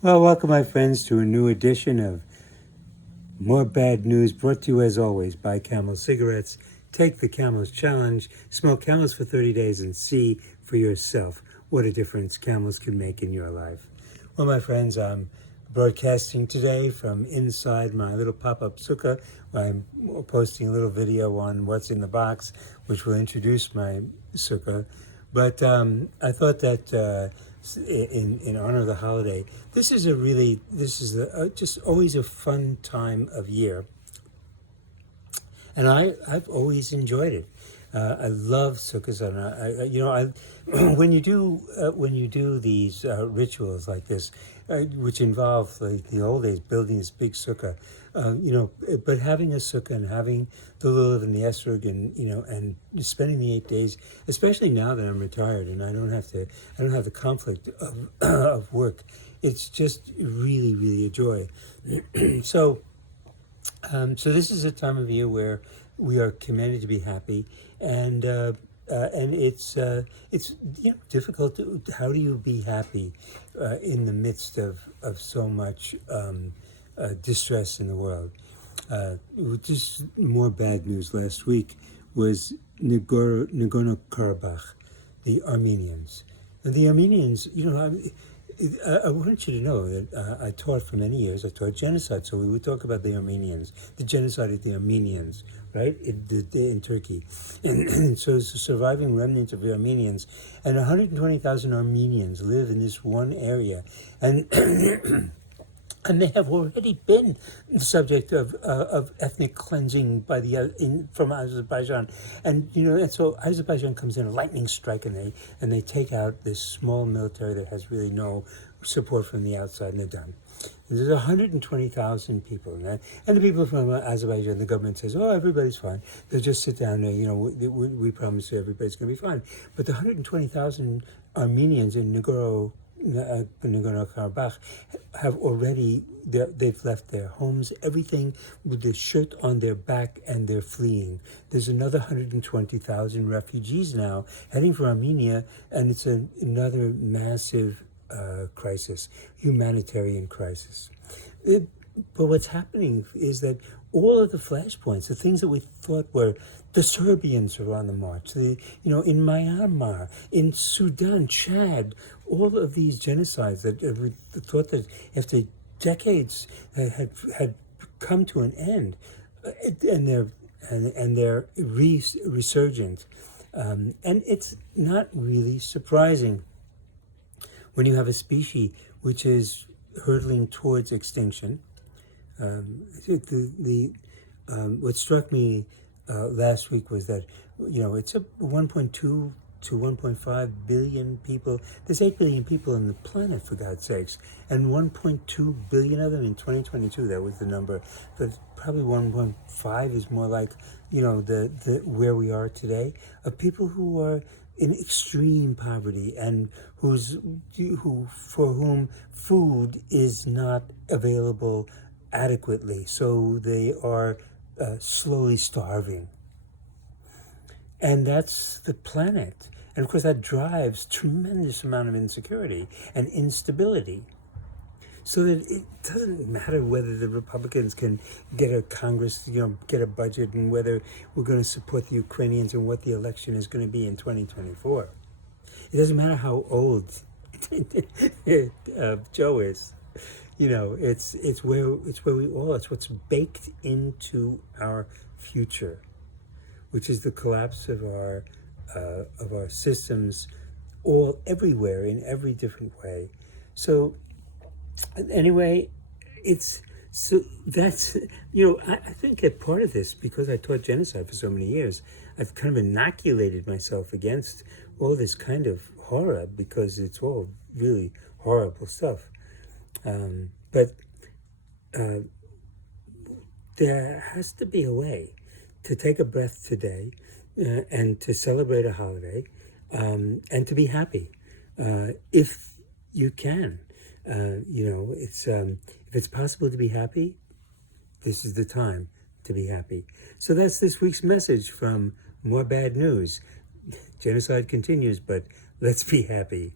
Well, welcome, my friends, to a new edition of More Bad News, brought to you as always by Camel Cigarettes. Take the Camel's Challenge, smoke Camels for 30 days, and see for yourself what a difference Camels can make in your life. Well, my friends, I'm broadcasting today from inside my little pop-up Sukkah. I'm posting a little video on what's in the box, which will introduce my Sukkah. But I thought that in honor of the holiday, this is just always a fun time of year, and I've always enjoyed it. I love sukkahs, and when you do these rituals like this, which involve like the old days building this big sukkah, but having a sukkah and having the lulav and the esrog and spending the 8 days, especially now that I'm retired and I don't have the conflict of of work. It's just really, really a joy. So this is a time of year where we are commanded to be happy, and it's difficult. How do you be happy in the midst of so much distress in the world? Just more bad news last week was Nagorno-Karabakh, the Armenians. And the Armenians, I want you to know that I taught for many years. I taught genocide, so we would talk about the Armenians, the genocide of the Armenians, right, in Turkey. And so it's the surviving remnants of the Armenians. And 120,000 Armenians live in this one area. And and they have already been the subject of ethnic cleansing by from Azerbaijan, and so Azerbaijan comes in a lightning strike, and they take out this small military that has really no support from the outside, and they're done. And there's 120,000 people, and the people from Azerbaijan, the government says, "Oh, everybody's fine. They'll just sit down there. We promise you everybody's going to be fine." But the 120,000 Armenians in Nagorno-Karabakh have already, they've left their homes, everything, with the shirt on their back, and they're fleeing. There's another 120,000 refugees now heading for Armenia, and it's another massive crisis, humanitarian crisis. But what's happening is that all of the flashpoints, the things that we thought were, the Serbians are on the march, in Myanmar, in Sudan, Chad, all of these genocides that we thought that after decades had come to an end, and they're resurgent, and it's not really surprising when you have a species which is hurtling towards extinction. What struck me last week was that it's a 1.2 to 1.5 billion people. There's 8 billion people on the planet, for God's sakes, and 1.2 billion of them in 2022. That was the number, but probably 1.5 is more like the where we are today, of people who are in extreme poverty and for whom food is not available adequately, so they are slowly starving. And that's the planet. And of course that drives tremendous amount of insecurity and instability. So that it doesn't matter whether the Republicans can get a Congress, get a budget, and whether we're going to support the Ukrainians and what the election is going to be in 2024. It doesn't matter how old Joe is. It's what's baked into our future, which is the collapse of our systems, all everywhere in every different way. So anyway, that's I think that part of this, because I taught genocide for so many years, I've kind of inoculated myself against all this kind of horror, because it's all really horrible stuff. But there has to be a way to take a breath today and to celebrate a holiday, and to be happy, if you can. If it's possible to be happy, this is the time to be happy. So that's this week's message from More Bad News. Genocide continues, but let's be happy.